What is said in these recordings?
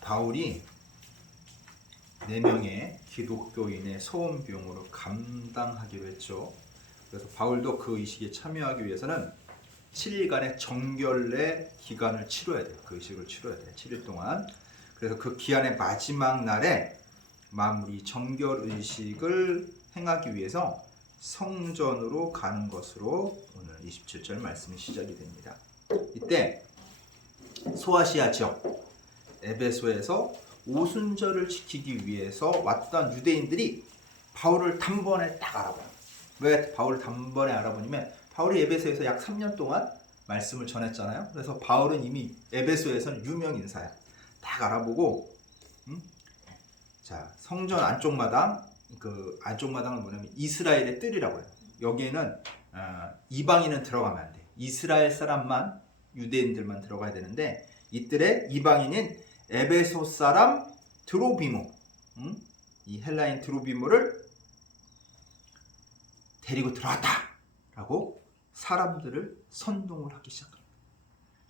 바울이 4명의 기독교인의 소원 비용으로 감당하기로 했죠. 그래서 바울도 그 의식에 참여하기 위해서는 7일간의 정결례 기간을 치러야 돼요. 그 의식을 치러야 돼요. 7일 동안. 그래서 그 기한의 마지막 날에 마무리 정결 의식을 행하기 위해서 성전으로 가는 것으로 오늘 27절 말씀이 시작이 됩니다. 이때 소아시아 지역 에베소에서 오순절을 지키기 위해서 왔던 유대인들이 바울을 단번에 딱 알아봐요. 왜 바울을 단번에 알아보냐면 바울이 에베소에서 약 3년 동안 말씀을 전했잖아요. 그래서 바울은 이미 에베소에서는 유명 인사야. 딱 알아보고 자, 성전 안쪽마당, 그 안쪽마당은 뭐냐면 이스라엘의 뜰이라고 해요. 여기에는 이방인은 들어가면 안 돼. 이스라엘 사람만, 유대인들만 들어가야 되는데 이 뜰에 이방인인 에베소 사람 드로비모, 이 헬라인 드로비모를 데리고 들어왔다라고 사람들을 선동을 하기 시작합니다.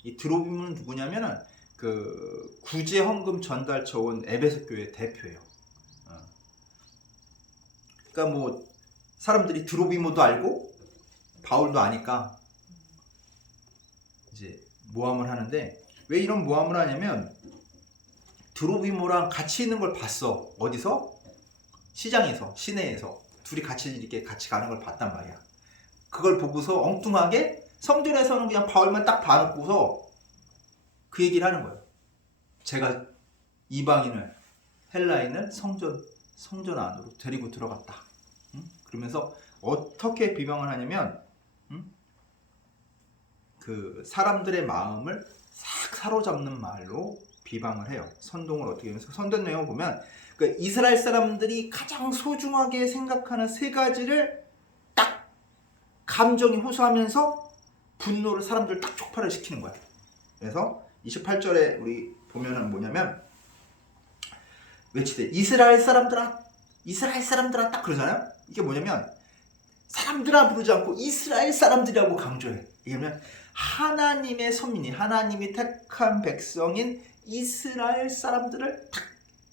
이 드로비모는 누구냐면은 그 구제 헌금 전달처 온 에베소 교회 대표예요. 그러니까 뭐 사람들이 드로비모도 알고 바울도 아니까 이제 모함을 하는데, 왜 이런 모함을 하냐면 드로비모랑 같이 있는 걸 봤어. 어디서? 시장에서, 시내에서 둘이 이렇게 같이 가는 걸 봤단 말이야. 그걸 보고서 엉뚱하게 성전에서는 그냥 바울만 딱 봐놓고서 그 얘기를 하는 거예요. 제가 이방인을, 헬라인을 성전 안으로 데리고 들어갔다. 그러면서 어떻게 비방을 하냐면 그 사람들의 마음을 싹 사로잡는 말로 비방을 해요. 선동을 어떻게 하면서 선동 내용을 보면 그 이스라엘 사람들이 가장 소중하게 생각하는 3가지를 딱 감정이 호소하면서 분노를 사람들 딱 촉발을 시키는 거야. 그래서 28절에 우리 보면은 뭐냐면 외치되 이스라엘 사람들아 딱 그러잖아요. 이게 뭐냐면 사람들아 부르지 않고 이스라엘 사람들이라고 강조해. 이게면 하나님의 선민이, 하나님이 택한 백성인 이스라엘 사람들을 탁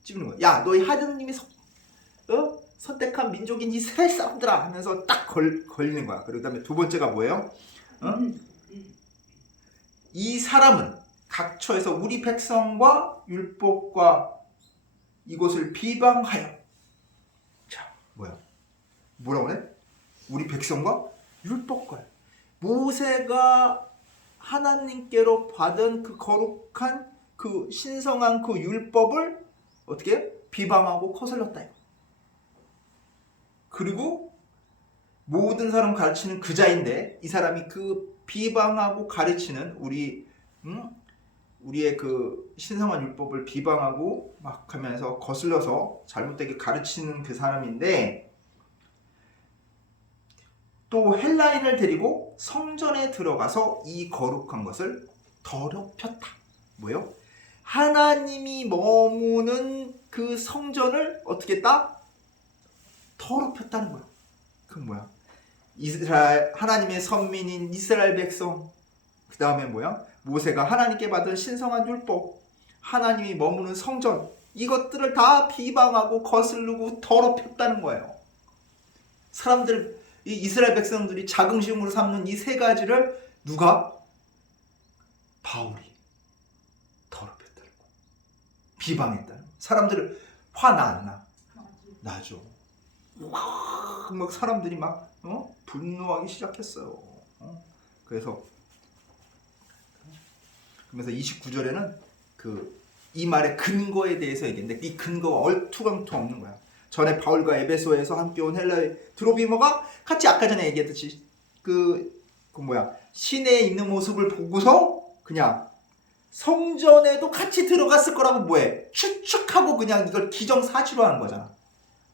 집는 거야. 야, 너희 하나님이 선택한 민족인 이스라엘 사람들아 하면서 딱 걸리는 거야. 그리고 그다음에 2번째가 뭐예요? 이 사람은 각처에서 우리 백성과 율법과 이것을 비방하여. 자, 뭐라고 그래? 우리 백성과 율법과 모세가 하나님께로 받은 그 거룩한 그 신성한 그 율법을 어떻게 비방하고 거슬렀다. 그리고 모든 사람 가르치는 그 자인데 이 사람이 그 비방하고 가르치는 우리의 그 신성한 율법을 비방하고 막 하면서 거슬려서 잘못되게 가르치는 그 사람인데, 또 헬라인을 데리고 성전에 들어가서 이 거룩한 것을 더럽혔다. 뭐요? 하나님이 머무는 그 성전을 어떻게 했다? 더럽혔다는 거야. 그건 뭐야? 하나님의 선민인 이스라엘 백성, 그 다음에 뭐야? 모세가 하나님께 받은 신성한 율법, 하나님이 머무는 성전, 이것들을 다 비방하고 거스르고 더럽혔다는 거예요. 이 이스라엘 백성들이 자긍심으로 삼는 이 3가지를 누가? 바울이 더럽혔다는 거, 비방했다는 거. 사람들을 화나 안 나? 나죠. 막 사람들이 막 분노하기 시작했어요. 그래서 29절에는 이 말의 근거에 대해서 얘기했는데 이 근거가 얼토당토 없는 거야. 전에 바울과 에베소에서 함께 온 헬라의 드로비모가 같이 아까 전에 얘기했듯이 시내에 있는 모습을 보고서 그냥 성전에도 같이 들어갔을 거라고 추측하고 그냥 이걸 기정사실화하는 거잖아.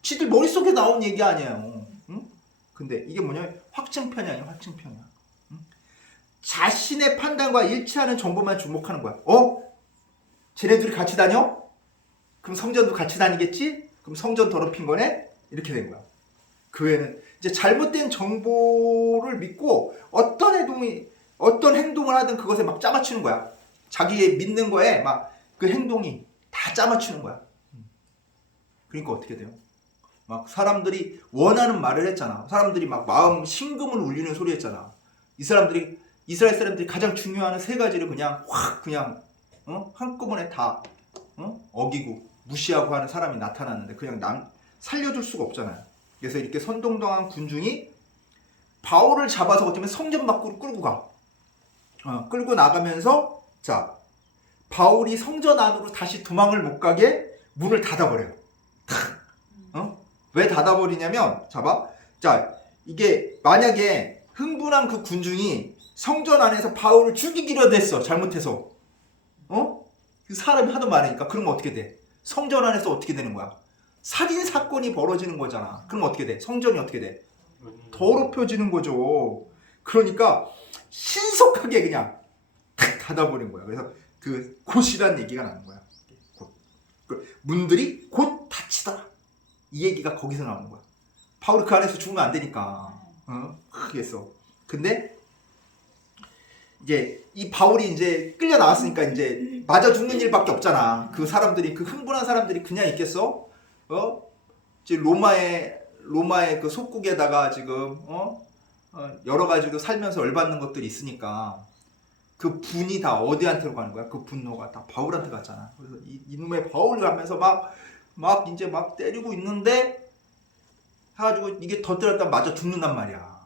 지들 머릿속에 나온 얘기 아니에요. 응? 근데 이게 뭐냐면 확증편이 아니야. 확증편이야. 응? 자신의 판단과 일치하는 정보만 주목하는 거야. 쟤네들이 같이 다녀? 그럼 성전도 같이 다니겠지? 그럼 성전 더럽힌 거네? 이렇게 된 거야. 그 외에는 이제 잘못된 정보를 믿고 어떤 행동을 하든 그것에 막 짜맞추는 거야. 자기의 믿는 거에 막 그 행동이 다 짜맞추는 거야. 그러니까 어떻게 돼요? 막 사람들이 원하는 말을 했잖아. 사람들이 막 마음 심금을 울리는 소리 했잖아. 이스라엘 사람들이 가장 중요한 세 가지를 그냥 확 그냥 한꺼번에 다 어기고 무시하고 하는 사람이 나타났는데 그냥 살려줄 수가 없잖아요. 그래서 이렇게 선동당한 군중이 바울을 잡아서 어쩌면 성전 밖으로 끌고 가. 끌고 나가면서 자 바울이 성전 안으로 다시 도망을 못 가게 문을 닫아버려요. 왜 닫아버리냐면 자 이게 만약에 흥분한 그 군중이 성전 안에서 바울을 죽이기로 했어. 잘못해서 그 사람이 하도 많으니까 그러면 어떻게 돼? 성전 안에서 어떻게 되는 거야? 살인 사건이 벌어지는 거잖아. 그럼 어떻게 돼? 성전이 어떻게 돼? 더럽혀지는 거죠. 그러니까 신속하게 그냥 탁 닫아버린 거야. 그래서 그 곧이란 얘기가 나는 거야. 문들이 곧 닫히더라. 이 얘기가 거기서 나오는 거야. 바울이 그 안에서 죽으면 안 되니까. 그랬어. 근데 이제 이 바울이 이제 끌려 나왔으니까 이제 맞아 죽는 일밖에 없잖아. 그 사람들이 그 흥분한 사람들이 그냥 있겠어? 이제 로마의 그 속국에다가 지금 여러 가지로 살면서 열받는 것들이 있으니까 그 분이 다 어디한테로 가는 거야? 그 분노가 다 바울한테 갔잖아. 그래서 이놈의 바울이 가면서 막 이제 막 때리고 있는데 해가지고 이게 더 때렸다면 맞아 죽는단 말이야.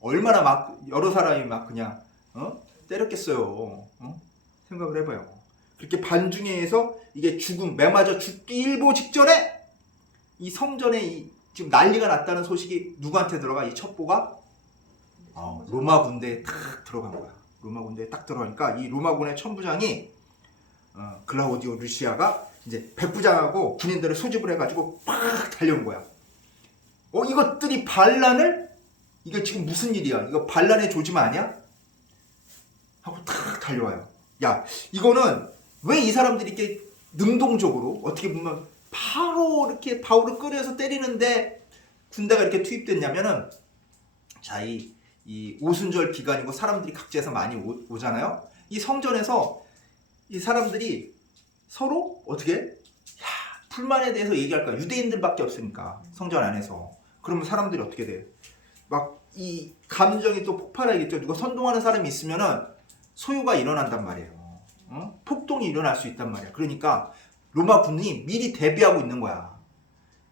얼마나 막 여러 사람이 막 그냥 때렸겠어요. 생각을 해봐요. 그렇게 반중에서 이게 매맞아 죽기 일보 직전에 이 성전에 지금 난리가 났다는 소식이 누구한테 들어가? 이 첩보가 로마 군대에 딱 들어간 거야. 로마 군대에 딱 들어가니까 이 로마군의 천부장이 글라우디오 루시아가 이제 백부장하고 군인들을 소집을 해가지고 팍 달려온 거야. 이것들이 반란을 이게 지금 무슨 일이야? 이거 반란의 조짐 아니야? 하고 탁 달려와요. 야, 이거는 왜 이 사람들이 이렇게 능동적으로 어떻게 보면 바로 이렇게 바울을 끌어서 때리는데 군대가 이렇게 투입됐냐면은 자, 이 오순절 기간이고 사람들이 각지에서 많이 오잖아요. 이 성전에서 이 사람들이 서로 어떻게 불만에 대해서 얘기할 거야. 유대인들밖에 없으니까 성전 안에서. 그러면 사람들이 어떻게 돼? 막 이 감정이 또 폭발하겠죠. 누가 선동하는 사람이 있으면은 소요가 일어난단 말이에요. 폭동이 일어날 수 있단 말이야. 그러니까 로마 군이 미리 대비하고 있는 거야.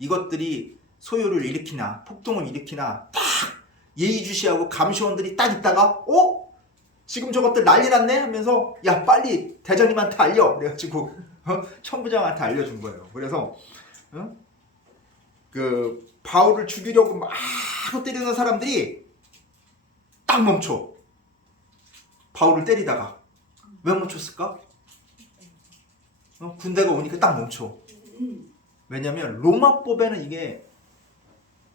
이것들이 소요를 일으키나 폭동을 일으키나 딱 예의주시하고 감시원들이 딱 있다가 지금 저것들 난리 났네 하면서 야 빨리 대장님한테 알려. 그래가지고 천부장한테 알려준 거예요. 그래서 그 바울을 죽이려고 막 때리는 사람들이 딱 멈춰. 바울을 때리다가 왜 멈췄을까? 군대가 오니까 딱 멈춰. 왜냐면 로마법에는 이게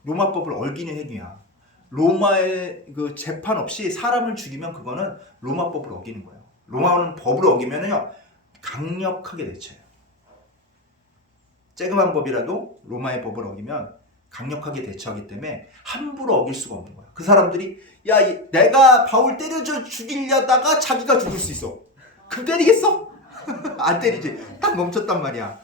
로마법을 어기는 행위야. 로마의 그 재판 없이 사람을 죽이면 그거는 로마법을 어기는 거예요. 로마는 법을 어기면요 강력하게 대처해요. 쬐그만 법이라도 로마의 법을 어기면 강력하게 대처하기 때문에 함부로 어길 수가 없는 거야. 그 사람들이 야 내가 바울 때려줘 죽이려다가 자기가 죽을 수 있어. 그럼 때리겠어? 안 때리지. 딱 멈췄단 말이야.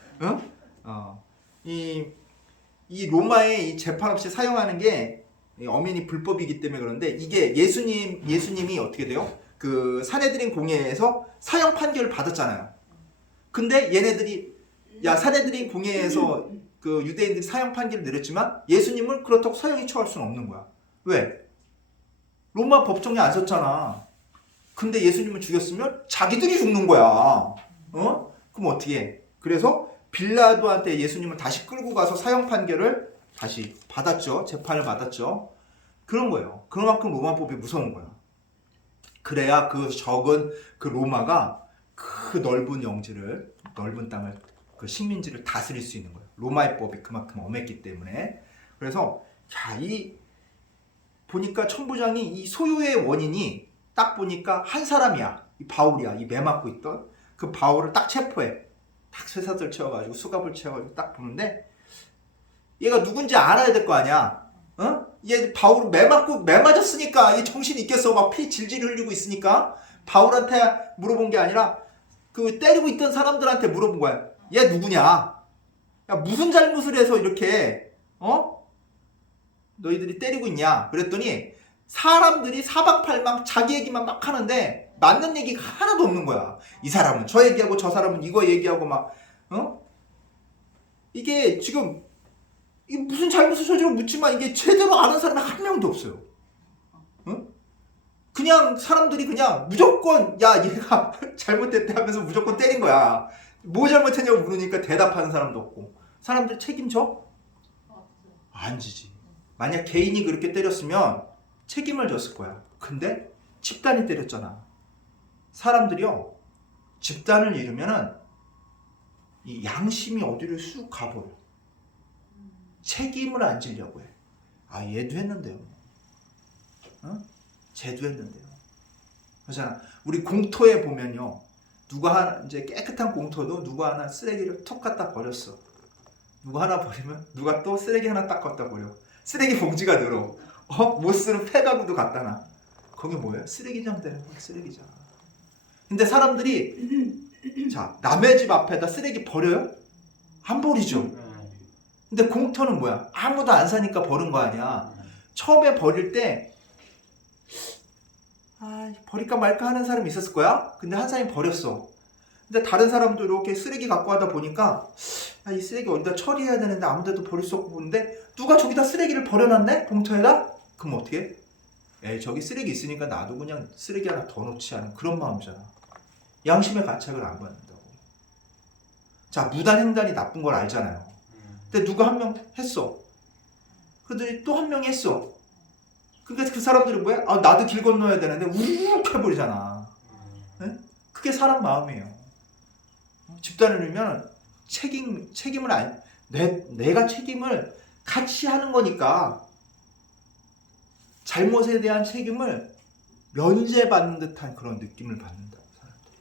이 로마의 이 재판 없이 사용하는 게 엄연히 불법이기 때문에 그런데 이게 예수님이 어떻게 돼요? 그 산헤드린 공회에서 사형 판결을 받았잖아요. 근데 얘네들이 산헤드린 공회에서 그 유대인들이 사형 판결을 내렸지만 예수님을 그렇다고 사형에 처할 수는 없는 거야. 왜? 로마 법정에 안 섰잖아. 근데 예수님을 죽였으면 자기들이 죽는 거야. 그럼 어떻게 해? 그래서 빌라도한테 예수님을 다시 끌고 가서 사형 판결을 다시 받았죠. 재판을 받았죠. 그런 거예요. 그만큼 로마법이 무서운 거야. 그래야 그 적은 그 로마가 그 넓은 영지를, 넓은 땅을, 그 식민지를 다스릴 수 있는 거예요. 로마의 법이 그만큼 엄했기 때문에. 그래서 보니까 천부장이 이 소요의 원인이 딱 보니까 한 사람이야. 이 바울이야. 이 매 맞고 있던 그 바울을 딱 체포해. 딱 쇠사슬 채워가지고 수갑을 채워가지고 딱 보는데 얘가 누군지 알아야 될 거 아니야. 얘 바울 매 맞았으니까 얘 정신이 있겠어. 막 피 질질 흘리고 있으니까 바울한테 물어본 게 아니라 그 때리고 있던 사람들한테 물어본 거야. 얘 누구냐? 야, 무슨 잘못을 해서 이렇게 너희들이 때리고 있냐? 그랬더니 사람들이 사방팔방 자기 얘기만 막 하는데 맞는 얘기가 하나도 없는 거야. 이 사람은 저 얘기하고 저 사람은 이거 얘기하고 막 이게 지금 이게 무슨 잘못을 저지르고 묻지만 이게 제대로 아는 사람이 한 명도 없어요. 그냥 사람들이 그냥 무조건 야 얘가 잘못됐대 하면서 무조건 때린 거야. 뭐 잘못했냐고 물으니까 대답하는 사람도 없고. 사람들 책임져? 안 지지. 만약 개인이 그렇게 때렸으면 책임을 졌을 거야. 근데 집단이 때렸잖아. 사람들이요, 집단을 이루면은 이 양심이 어디로 쑥 가버려. 책임을 안 지려고 해. 아, 얘도 했는데요. 쟤도 했는데요. 그렇잖아. 우리 공터에 보면요, 누가 하나 이제 깨끗한 공터도 누가 하나 쓰레기를 툭 갖다 버렸어. 누가 하나 버리면 누가 또 쓰레기 하나 딱 갖다 버려. 쓰레기 봉지가 늘어. 못 쓰는 폐가구도 갖다 놔. 거기 뭐예요? 쓰레기장 되는 거야. 쓰레기장. 근데 사람들이 자, 남의 집 앞에다 쓰레기 버려요? 안 버리죠. 근데 공터는 뭐야? 아무도 안 사니까 버린 거 아니야. 처음에 버릴 때 버릴까 말까 하는 사람이 있었을 거야. 근데 한 사람이 버렸어. 근데 다른 사람도 이렇게 쓰레기 갖고 하다 보니까 이 쓰레기 어디다 처리해야 되는데 아무 데도 버릴 수 없고 보는데 누가 저기다 쓰레기를 버려놨네? 봉투에다? 그럼 어떻게 해? 저기 쓰레기 있으니까 나도 그냥 쓰레기 하나 더 놓지 않은 그런 마음이잖아. 양심의 가책을 안 받는다고. 자, 무단횡단이 나쁜 걸 알잖아요. 근데 누가 한 명 했어. 그런데 또 한 명이 했어. 그러니까 그 사람들이 뭐야? 나도 길 건너야 되는데 우욱 해버리잖아. 네? 그게 사람 마음이에요. 집단을 이루면 책임을 내가 책임을 같이 하는 거니까 잘못에 대한 책임을 면제받는 듯한 그런 느낌을 받는다고 사람들이.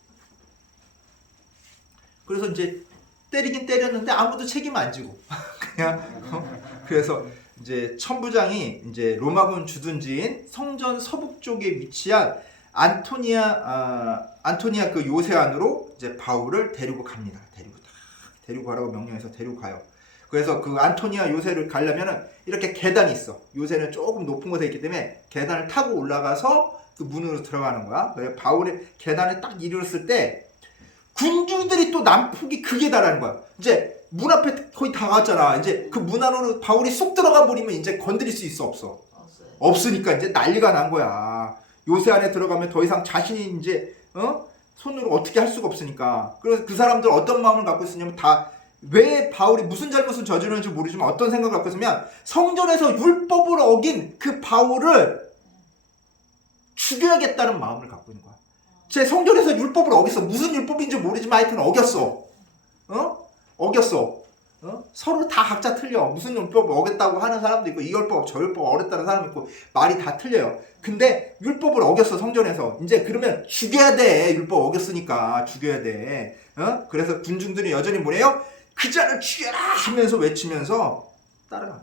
그래서 이제 때리긴 때렸는데 아무도 책임 안 지고 그냥 그래서 이제 천부장이 이제 로마군 주둔지인 성전 서북 쪽에 위치한 안토니아 그 요새 안으로 이제 바울을 데리고 갑니다. 데리고 가라고 명령해서 데리고 가요. 그래서 그 안토니아 요새를 가려면은 이렇게 계단이 있어. 요새는 조금 높은 곳에 있기 때문에 계단을 타고 올라가서 그 문으로 들어가는 거야. 그래서 바울이 계단에 딱 이르렀을 때 군중들이 또 난폭이 극에 달하는 거야. 이제 문 앞에 거의 다 갔잖아. 이제 그 문 안으로 바울이 쏙 들어가 버리면 이제 건드릴 수 있어, 없어? 없으니까 이제 난리가 난 거야. 요새 안에 들어가면 더 이상 자신이 이제 손으로 어떻게 할 수가 없으니까. 그래서 그 사람들 어떤 마음을 갖고 있었냐면 다 왜 바울이 무슨 잘못을 저지르는지 모르지만 어떤 생각을 갖고 있으면 성전에서 율법을 어긴 그 바울을 죽여야겠다는 마음을 갖고 있는 거야. 제 성전에서 율법을 어겼어. 무슨 율법인지 모르지만 하여튼 어겼어. 어겼어. 서로 다 각자 틀려. 무슨 율법을 어겼다고 하는 사람도 있고 이 율법 저 율법 어겼다는 사람도 있고 말이 다 틀려요. 근데 율법을 어겼어 성전에서. 이제 그러면 죽여야 돼. 율법 어겼으니까 죽여야 돼. 그래서 군중들이 여전히 뭐래요? 그 자를 죽여라 하면서 외치면서 따라가.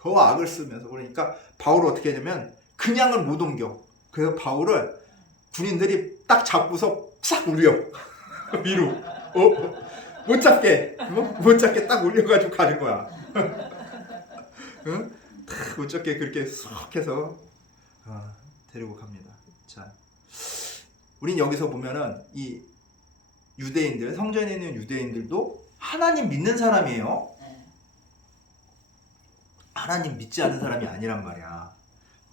더 악을 쓰면서. 그러니까 바울을 어떻게 하냐면 그냥은 못 옮겨. 그래서 바울을 군인들이 딱 잡고서 싹 올려 위로. 못 잡게 딱 올려가지고 가는 거야. 못 잡게 그렇게 쏙 해서 데리고 갑니다. 자, 우린 여기서 보면은 이 유대인들, 성전에 있는 유대인들도 하나님 믿는 사람이에요. 하나님 믿지 않는 사람이 아니란 말이야.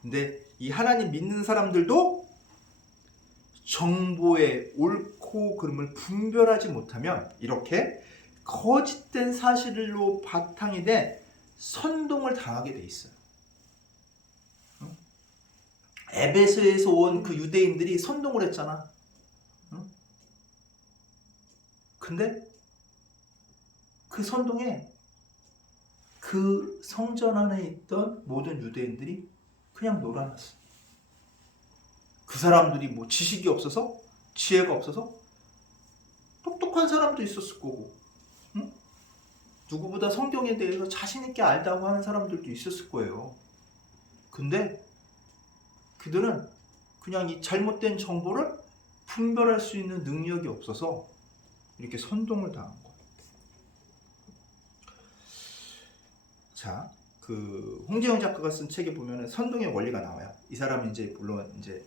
근데 이 하나님 믿는 사람들도 정보의 옳고 그름을 분별하지 못하면 이렇게 거짓된 사실로 바탕이 된 선동을 당하게 돼 있어요. 에베소에서 온 그 유대인들이 선동을 했잖아. 근데 그 선동에 그 성전 안에 있던 모든 유대인들이 그냥 놀아났어. 그 사람들이 뭐 지식이 없어서? 지혜가 없어서? 똑똑한 사람도 있었을 거고, 응? 누구보다 성경에 대해서 자신 있게 알다고 하는 사람들도 있었을 거예요. 근데 그들은 그냥 이 잘못된 정보를 분별할 수 있는 능력이 없어서 이렇게 선동을 당한 거예요. 자, 그 홍재영 작가가 쓴 책에 보면은 선동의 원리가 나와요. 이 사람이 이제 물론 이제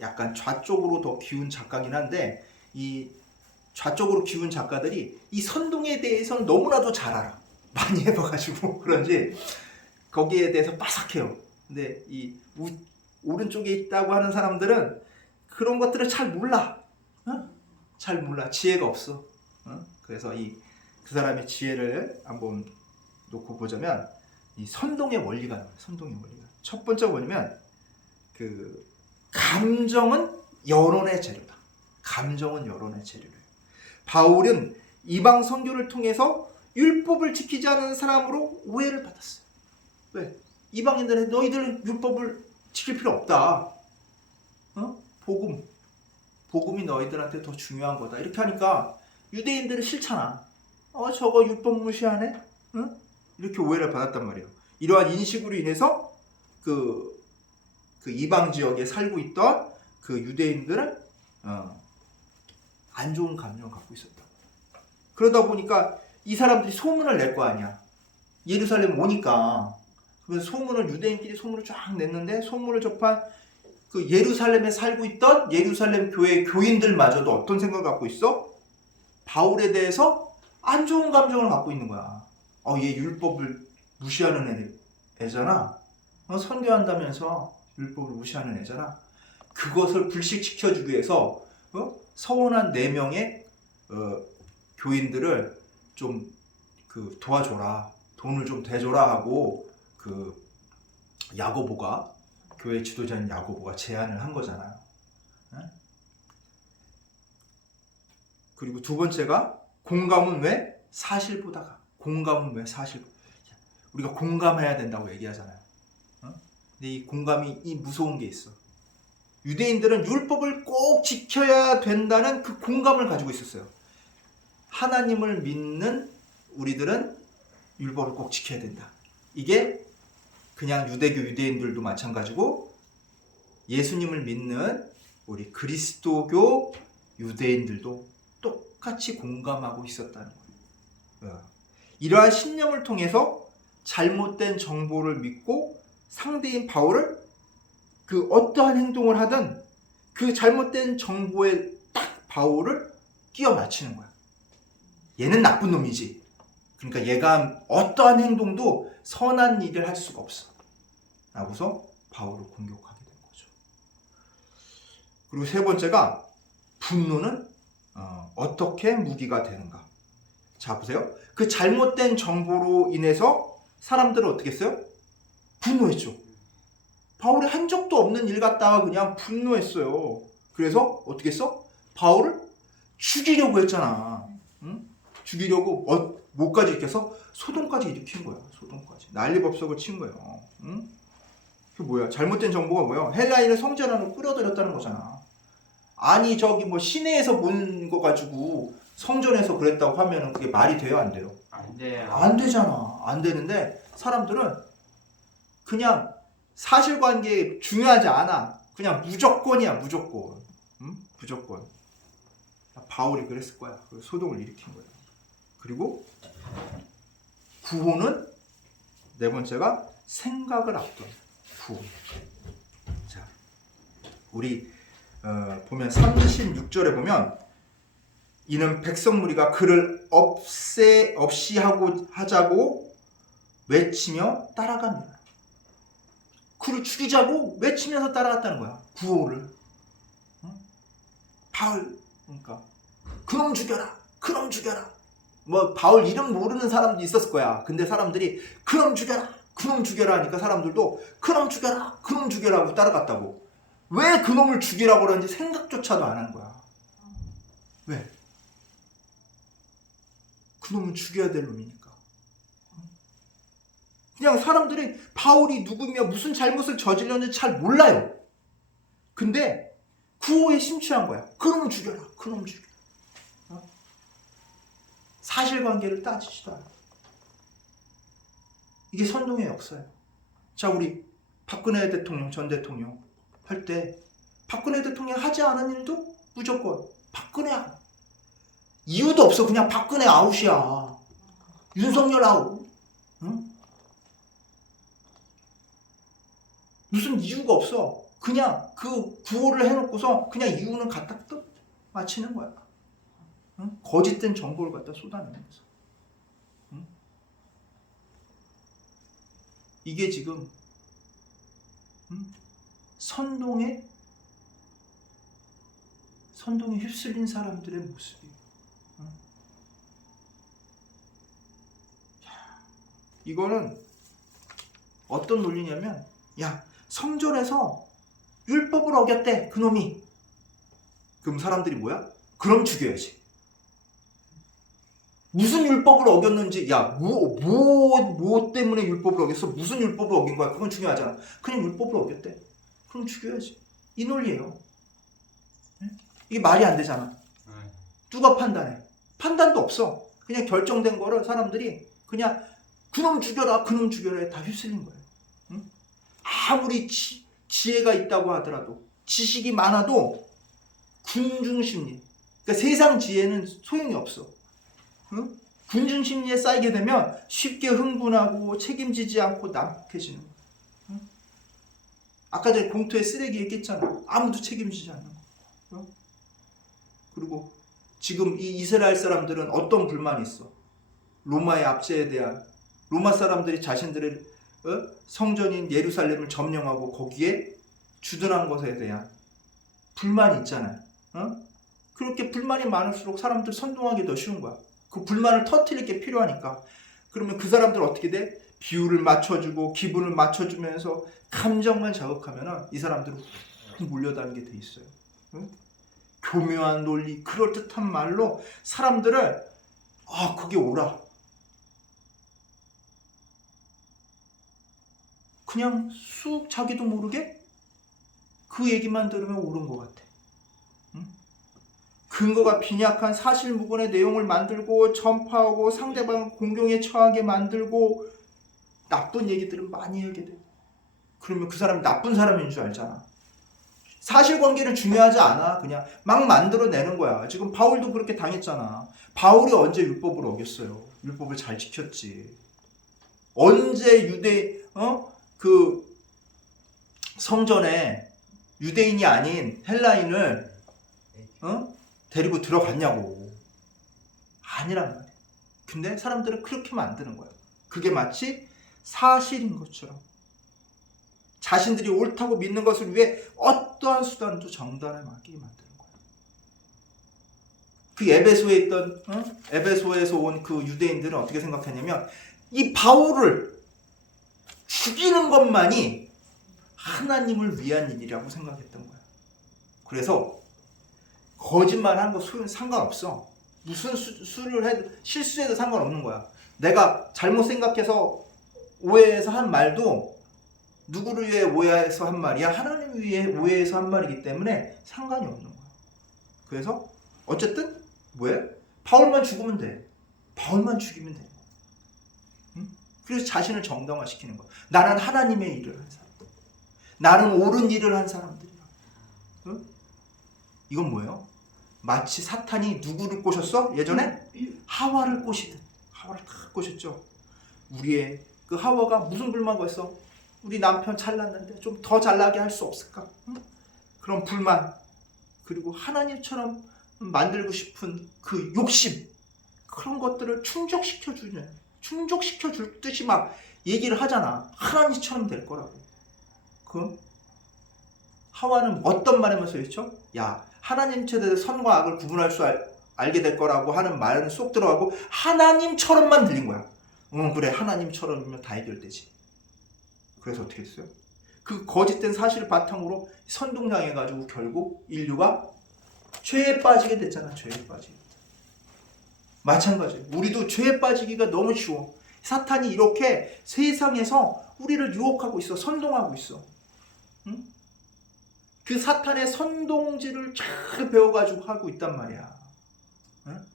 약간 좌쪽으로 더 기운 작가긴 한데, 이 좌쪽으로 기운 작가들이 이 선동에 대해서는 너무나도 잘 알아. 많이 해봐가지고 그런지 거기에 대해서 빠삭해요. 근데 이 오른쪽에 있다고 하는 사람들은 그런 것들을 잘 몰라. 어? 잘 몰라. 지혜가 없어. 어? 그래서 그 사람의 지혜를 한번 놓고 보자면, 이 선동의 원리가 나와요. 선동의 원리가. 첫 번째가 뭐냐면, 그 감정은 여론의 재료다. 감정은 여론의 재료래요. 바울은 이방 선교를 통해서 율법을 지키지 않는 사람으로 오해를 받았어요. 왜? 이방인들은 너희들은 율법을 지킬 필요 없다. 어? 복음이 너희들한테 더 중요한 거다. 이렇게 하니까 유대인들은 싫잖아. 저거 율법 무시하네? 응? 이렇게 오해를 받았단 말이에요. 이러한 인식으로 인해서 그 이방 지역에 살고 있던 그 유대인들은 안 좋은 감정을 갖고 있었다. 그러다 보니까 이 사람들이 소문을 낼 거 아니야. 예루살렘 오니까. 그래서 유대인끼리 소문을 쫙 냈는데, 소문을 접한 그 예루살렘에 살고 있던 예루살렘 교회 교인들마저도 어떤 생각을 갖고 있어? 바울에 대해서 안 좋은 감정을 갖고 있는 거야. 얘 율법을 무시하는 애잖아. 선교한다면서 율법을 무시하는 애잖아. 그것을 불식시켜주기 위해서 서원한 4명의 교인들을 좀 도와줘라, 돈을 좀 대줘라 하고 야고보가, 교회 지도자인 야고보가 제안을 한 거잖아요. 그리고 두 번째가 공감은 왜 사실보다가. 공감은 왜 사실. 우리가 공감해야 된다고 얘기하잖아요. 근데 이 공감이 무서운 게 있어. 유대인들은 율법을 꼭 지켜야 된다는 그 공감을 가지고 있었어요. 하나님을 믿는 우리들은 율법을 꼭 지켜야 된다. 이게 그냥 유대인들도 마찬가지고, 예수님을 믿는 우리 그리스도교 유대인들도 똑같이 공감하고 있었다는 거예요. 이러한 신념을 통해서 잘못된 정보를 믿고 상대인 바울을 어떠한 행동을 하든 그 잘못된 정보에 딱 바울을 끼워 맞추는 거야. 얘는 나쁜 놈이지. 그러니까 얘가 어떠한 행동도 선한 일을 할 수가 없어. 라고서 바울을 공격하게 된 거죠. 그리고 세 번째가, 분노는 어떻게 무기가 되는가. 자, 보세요. 그 잘못된 정보로 인해서 사람들은 어떻게 했어요? 분노했죠. 바울이 한 적도 없는 일 갖다가 그냥 분노했어요. 그래서 어떻게 했어? 바울을 죽이려고 했잖아. 응? 죽이려고 뭐까지 일으켜서 소동까지 일으킨 거야. 소동까지. 난리법석을 친 거예요. 응? 그 뭐야? 잘못된 정보가 뭐야? 헬라인을 성전 안으로 끌어들였다는 거잖아. 아니 시내에서 본 거 가지고 성전에서 그랬다고 하면은 그게 말이 돼요, 안 돼요? 안 돼요. 안 되잖아. 안 되는데 사람들은 그냥 사실관계 중요하지 않아. 그냥 무조건이야, 무조건. 응? 무조건. 바울이 그랬을 거야. 소동을 일으킨 거야. 그리고 구호는 네 번째가 생각을 앞둔 구호. 자, 우리 보면 36절에 보면, 이는 백성 무리가 그를 없이 하자고 외치며 따라갑니다. 그를 죽이자고 외치면서 따라갔다는 거야. 구호를. 바울, 그러니까 그놈 죽여라, 그놈 죽여라. 바울 이름 모르는 사람도 있었을 거야. 근데 사람들이 그놈 죽여라, 그놈 죽여라 하니까 사람들도 그놈 죽여라, 그놈 죽여라 하고 따라갔다고. 왜 그놈을 죽이라고 그러는지 생각조차도 안 한 거야. 왜? 그놈은 죽여야 될 놈이니까. 그냥 사람들이 바울이 누구며 무슨 잘못을 저질렀는지 잘 몰라요. 근데 구호에 심취한 거야. 그놈 죽여라, 그놈 죽여라. 사실관계를 따지지도 않아. 이게 선동의 역사예요. 자, 우리 박근혜 대통령, 전 대통령 할 때 박근혜 대통령 하지 않은 일도 무조건 박근혜야. 이유도 없어. 그냥 박근혜 아웃이야. 윤석열 아웃. 응? 무슨 이유가 없어. 그냥 그 구호를 해놓고서 그냥 이유는 갖다 끝 맞히는 거야. 응? 거짓된 정보를 갖다 쏟아내는 거죠. 응? 이게 지금 선동에 휩쓸린 사람들의 모습이에요. 응? 이거는 어떤 논리냐면, 야, 성전에서 율법을 어겼대 그놈이. 그럼 사람들이 뭐야? 그럼 죽여야지. 무슨 율법을 어겼는지, 야, 뭐 때문에 율법을 어겼어? 무슨 율법을 어긴 거야? 그건 중요하잖아. 그냥 율법을 어겼대. 그럼 죽여야지. 이 논리예요. 이게 말이 안 되잖아. 누가 판단해? 판단도 없어. 그냥 결정된 거를 사람들이 그냥 그놈 죽여라, 그놈 죽여라 다 휩쓸린 거예요. 응? 아무리 지혜가 있다고 하더라도, 지식이 많아도 군중심리, 그러니까 세상 지혜는 소용이 없어. 응? 군중심리에 쌓이게 되면 쉽게 흥분하고 책임지지 않고 난폭해지는 거야. 응? 아까 전에 공터에 쓰레기 얘기했잖아. 아무도 책임지지 않는 거. 응? 그리고 지금 이 이스라엘 사람들은 어떤 불만이 있어? 로마의 압제에 대한, 로마 사람들이 자신들의 성전인 예루살렘을 점령하고 거기에 주둔한 것에 대한 불만이 있잖아요. 그렇게 불만이 많을수록 사람들 선동하기 더 쉬운 거야. 그 불만을 터뜨릴 게 필요하니까. 그러면 그 사람들 어떻게 돼? 비율을 맞춰주고 기분을 맞춰주면서 감정만 자극하면 이 사람들은 몰려다니게 돼 있어요. 교묘한 논리, 그럴듯한 말로 사람들을 그게 옳아. 그냥 쑥 자기도 모르게 그 얘기만 들으면 옳은 것 같아. 근거가 빈약한 사실무근의 내용을 만들고 전파하고 상대방을 공경에 처하게 만들고 나쁜 얘기들은 많이 하게 돼. 그러면 그 사람이 나쁜 사람인 줄 알잖아. 사실관계는 중요하지 않아. 그냥 막 만들어내는 거야. 지금 바울도 그렇게 당했잖아. 바울이 언제 율법을 어겼어요? 율법을 잘 지켰지. 언제 그 성전에 유대인이 아닌 헬라인을 데리고 들어갔냐고. 아니란 말이야. 근데 사람들은 그렇게 만드는 거야. 그게 마치 사실인 것처럼 자신들이 옳다고 믿는 것을 위해 어떠한 수단도 정당에 맡기게 만드는 거야. 그 에베소에 있던 에베소에서 온 그 유대인들은 어떻게 생각했냐면, 이 바울을 죽이는 것만이 하나님을 위한 일이라고 생각했던 거야. 그래서 거짓말하는 거 상관없어. 무슨 수를 해도 실수해도 상관없는 거야. 내가 잘못 생각해서 오해해서 한 말도 누구를 위해 오해해서 한 말이야? 하나님을 위해 오해해서 한 말이기 때문에 상관이 없는 거야. 그래서 어쨌든 뭐야? 바울만 죽으면 돼. 바울만 죽이면 돼. 그래서 자신을 정당화시키는 거야. 나는 하나님의 일을 한 사람. 나는 옳은 일을 한 사람들이야. 이건 뭐예요? 마치 사탄이 누구를 꼬셨어? 예전에 하와를 꼬시듯. 하와를 다 꼬셨죠. 우리의 그 하와가 무슨 불만가 있어? 우리 남편 잘났는데 좀 더 잘나게 할 수 없을까? 그런 불만, 그리고 하나님처럼 만들고 싶은 그 욕심, 그런 것들을 충족시켜 줄 듯이 막 얘기를 하잖아. 하나님처럼 될 거라고. 그럼 하와는 어떤 말하면서 했죠? 야, 하나님처럼 선과 악을 구분할 수 알게 될 거라고 하는 말은 쏙 들어가고 하나님처럼만 들린 거야. 그래, 하나님처럼이면 다 해결되지. 그래서 어떻게 했어요? 그 거짓된 사실을 바탕으로 선동당해가지고 결국 인류가 죄에 빠지게 됐잖아. 죄에 빠지게. 마찬가지예요. 우리도 죄에 빠지기가 너무 쉬워. 사탄이 이렇게 세상에서 우리를 유혹하고 있어. 선동하고 있어. 응? 그 사탄의 선동질을 잘 배워가지고 하고 있단 말이야. 응?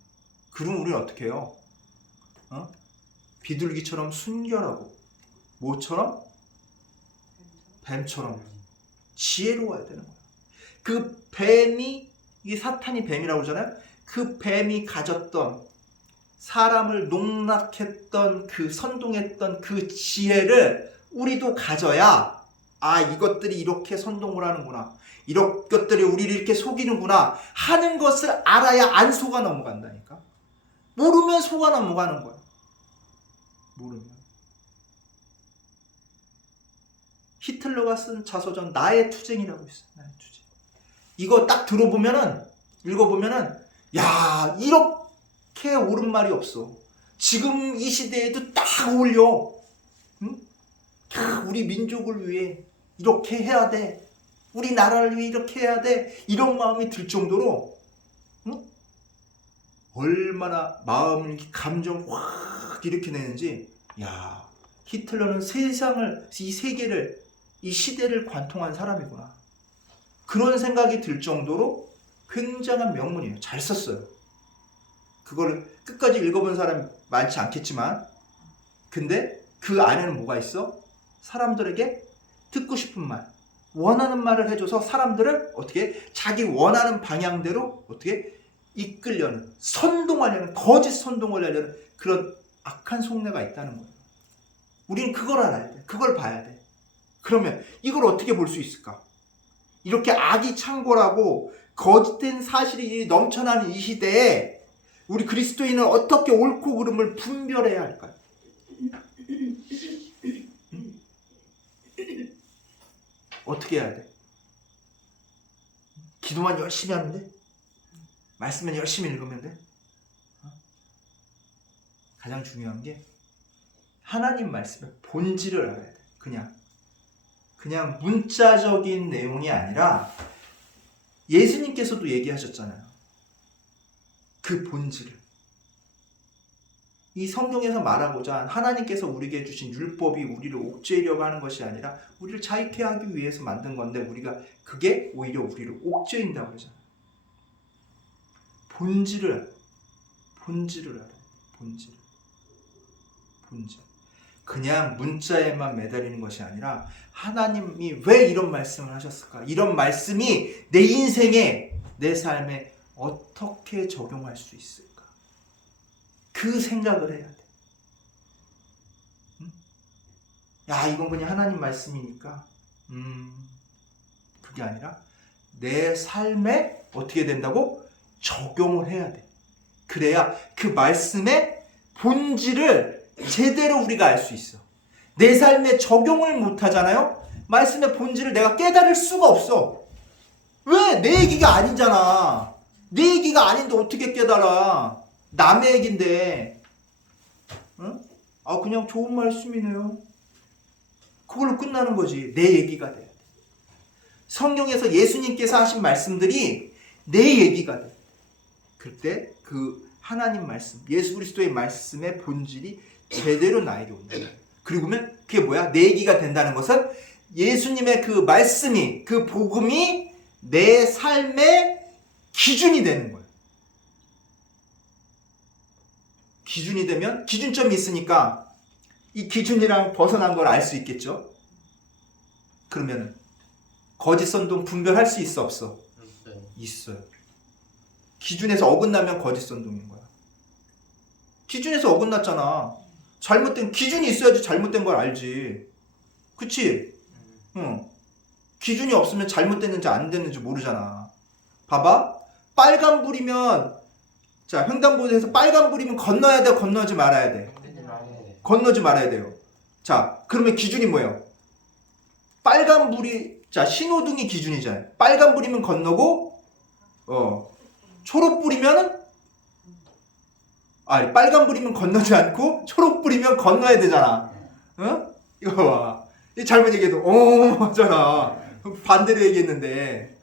그럼 우리는 어떻게 해요? 비둘기처럼 순결하고 뭐처럼? 뱀처럼 지혜로워야 되는 거야. 그 뱀이 이게 사탄이 뱀이라고 그러잖아요. 그 뱀이 가졌던 사람을 농락했던 그 선동했던 그 지혜를 우리도 가져야 이것들이 이렇게 선동을 하는구나. 이것들이 우리를 이렇게 속이는구나 하는 것을 알아야 안 속아 넘어간다니까. 모르면 속아 넘어가는 거야. 모르면. 히틀러가 쓴 자서전 나의 투쟁이라고 있어. 나의 투쟁. 이거 딱 들어보면은 읽어보면은 야 이렇게 옳은 말이 없어. 지금 이 시대에도 딱 어울려. 응? 우리 민족을 위해 이렇게 해야 돼. 우리나라를 위해 이렇게 해야 돼. 이런 마음이 들 정도로 응? 얼마나 마음을 감정 확 일으켜내는지. 야 히틀러는 세상을 이 세계를 이 시대를 관통한 사람이구나. 그런 생각이 들 정도로 굉장한 명문이에요. 잘 썼어요. 그거를 끝까지 읽어본 사람이 많지 않겠지만 근데 그 안에는 뭐가 있어? 사람들에게 듣고 싶은 말, 원하는 말을 해줘서 사람들을 어떻게 자기 원하는 방향대로 어떻게 이끌려는, 선동하려는, 거짓 선동을 하려는 그런 악한 속내가 있다는 거예요. 우리는 그걸 알아야 돼. 그걸 봐야 돼. 그러면 이걸 어떻게 볼 수 있을까? 이렇게 악이 창궐하고 거짓된 사실이 넘쳐나는 이 시대에 우리 그리스도인은 어떻게 옳고 그름을 분별해야 할까요? 어떻게 해야 돼? 기도만 열심히 하면 돼? 말씀만 열심히 읽으면 돼? 가장 중요한 게 하나님 말씀의 본질을 알아야 돼. 그냥 문자적인 내용이 아니라 예수님께서도 얘기하셨잖아요. 그 본질을. 이 성경에서 말하고자 한 하나님께서 우리에게 주신 율법이 우리를 옥죄이려고 하는 것이 아니라 우리를 자유케 하기 위해서 만든 건데 그게 오히려 우리를 옥죄인다고 그러잖아요. 본질을 알아요. 본질. 그냥 문자에만 매달리는 것이 아니라 하나님이 왜 이런 말씀을 하셨을까? 이런 말씀이 내 인생에, 내 삶에 어떻게 적용할 수 있을까? 그 생각을 해야 돼. 응? 야, 이건 그냥 하나님 말씀이니까. 그게 아니라 내 삶에 어떻게 된다고? 적용을 해야 돼. 그래야 그 말씀의 본질을 제대로 우리가 알 수 있어. 내 삶에 적용을 못 하잖아요? 말씀의 본질을 내가 깨달을 수가 없어. 왜? 내 얘기가 아니잖아. 내 얘기가 아닌데 어떻게 깨달아? 남의 얘기인데. 응? 그냥 좋은 말씀이네요. 그걸로 끝나는 거지. 내 얘기가 돼야 돼. 성경에서 예수님께서 하신 말씀들이 내 얘기가 돼. 그때 그 하나님 말씀, 예수 그리스도의 말씀의 본질이 제대로 나에게 온다. 그리고면 그게 뭐야? 내 얘기가 된다는 것은 예수님의 그 말씀이, 그 복음이 내 삶의 기준이 되는 거예요. 기준이 되면 기준점이 있으니까 이 기준이랑 벗어난 걸 알 수 있겠죠? 그러면은 거짓 선동 분별할 수 있어 없어? 있어요. 기준에서 어긋나면 거짓 선동인 거야. 기준에서 어긋났잖아. 잘못된 기준이 있어야지 잘못된 걸 알지. 그치? 응. 기준이 없으면 잘못됐는지 안 됐는지 모르잖아. 봐봐. 빨간불이면 자, 횡단보도에서 빨간불이면 건너야 돼, 건너지 말아야 돼? 건너지 말아야 돼요. 자, 그러면 기준이 뭐예요? 빨간불이, 자, 신호등이 기준이잖아요. 빨간불이면 건너고, 초록불이면은, 빨간불이면 건너지 않고, 초록불이면 건너야 되잖아. 어? 이거 봐. 이 잘못 얘기해도, 맞잖아. 반대로 얘기했는데,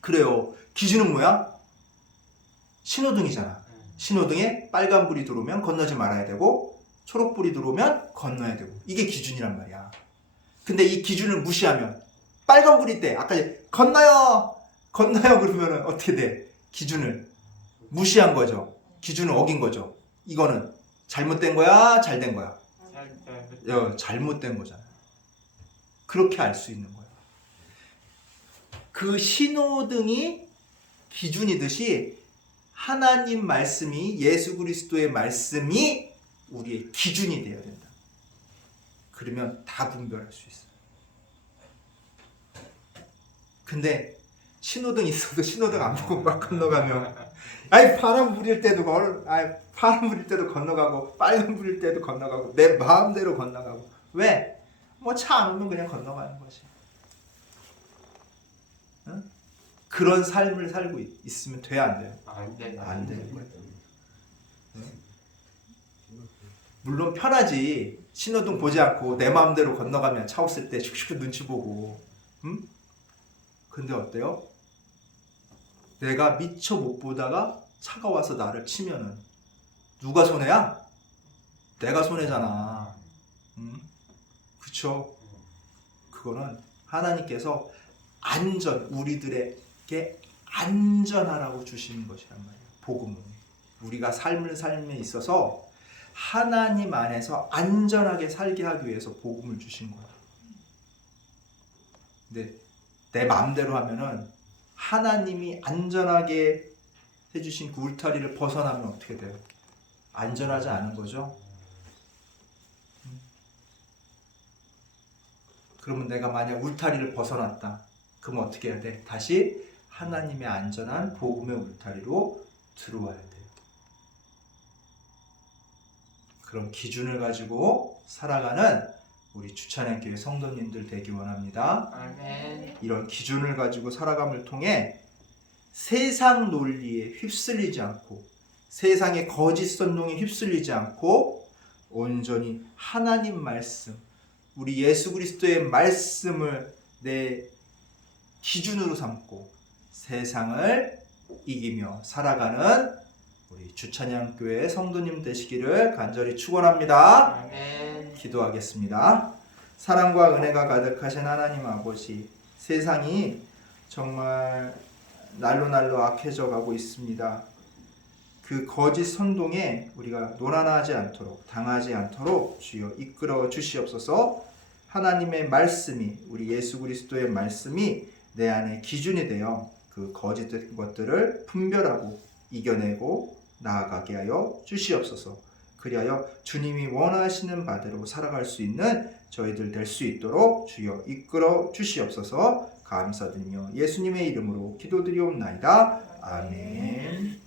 그래요. 기준은 뭐야? 신호등이잖아. 신호등에 빨간불이 들어오면 건너지 말아야 되고 초록불이 들어오면 건너야 되고 이게 기준이란 말이야. 근데 이 기준을 무시하면 빨간불일 때 아까 건너요 그러면 어떻게 돼? 기준을 무시한 거죠. 기준을 어긴 거죠. 이거는 잘못된 거야? 잘된 거야? 잘못된 거잖아. 그렇게 알 수 있는 거야. 그 신호등이 기준이듯이 하나님 말씀이, 예수 그리스도의 말씀이 우리의 기준이 되어야 된다. 그러면 다 분별할 수 있어요. 근데 신호등 있어도 신호등 안 보고 막 건너가면, 아이 파란 불일 때도 파란 불일 때도 건너가고 빨간 불일 때도 건너가고 내 마음대로 건너가고. 왜? 뭐 차 안 오면 그냥 건너가는 거지. 응? 그런 삶을 살고 있으면 돼야 안 돼요? 안 돼. 안 돼. 물론 편하지. 신호등 보지 않고 내 마음대로 건너가면 차 없을 때 슉슉 눈치 보고. 응? 근데 어때요? 내가 미처 못 보다가 차가 와서 나를 치면은 누가 손해야? 내가 손해잖아. 응? 그쵸? 그거는 하나님께서 우리들에게 안전하라고 주시는 것이란 말이에요. 복음은. 우리가 삶에 있어서 하나님 안에서 안전하게 살게 하기 위해서 복음을 주신 거야. 근데 내 마음대로 하면은 하나님이 안전하게 해주신 그 울타리를 벗어나면 어떻게 돼요? 안전하지 않은 거죠. 그러면 내가 만약 울타리를 벗어났다. 그럼 어떻게 해야 돼? 다시 하나님의 안전한 복음의 울타리로 들어와야 돼요. 그런 기준을 가지고 살아가는 우리 주찬양교회 성도님들 되기 원합니다. 아멘. 이런 기준을 가지고 살아감을 통해 세상 논리에 휩쓸리지 않고 세상의 거짓 선동에 휩쓸리지 않고 온전히 하나님 말씀, 우리 예수 그리스도의 말씀을 내 기준으로 삼고 세상을 이기며 살아가는 우리 주찬양교회 성도님 되시기를 간절히 축원합니다. 아멘. 기도하겠습니다. 사랑과 은혜가 가득하신 하나님 아버지, 세상이 정말 날로 악해져 가고 있습니다. 그 거짓 선동에 우리가 노란하지 않도록, 당하지 않도록 주여 이끌어 주시옵소서. 하나님의 말씀이, 우리 예수 그리스도의 말씀이 내 안에 기준이 되어 그 거짓된 것들을 분별하고 이겨내고 나아가게 하여 주시옵소서. 그리하여 주님이 원하시는 바대로 살아갈 수 있는 저희들 될 수 있도록 주여 이끌어 주시옵소서. 감사드리며 예수님의 이름으로 기도드리옵나이다. 아멘.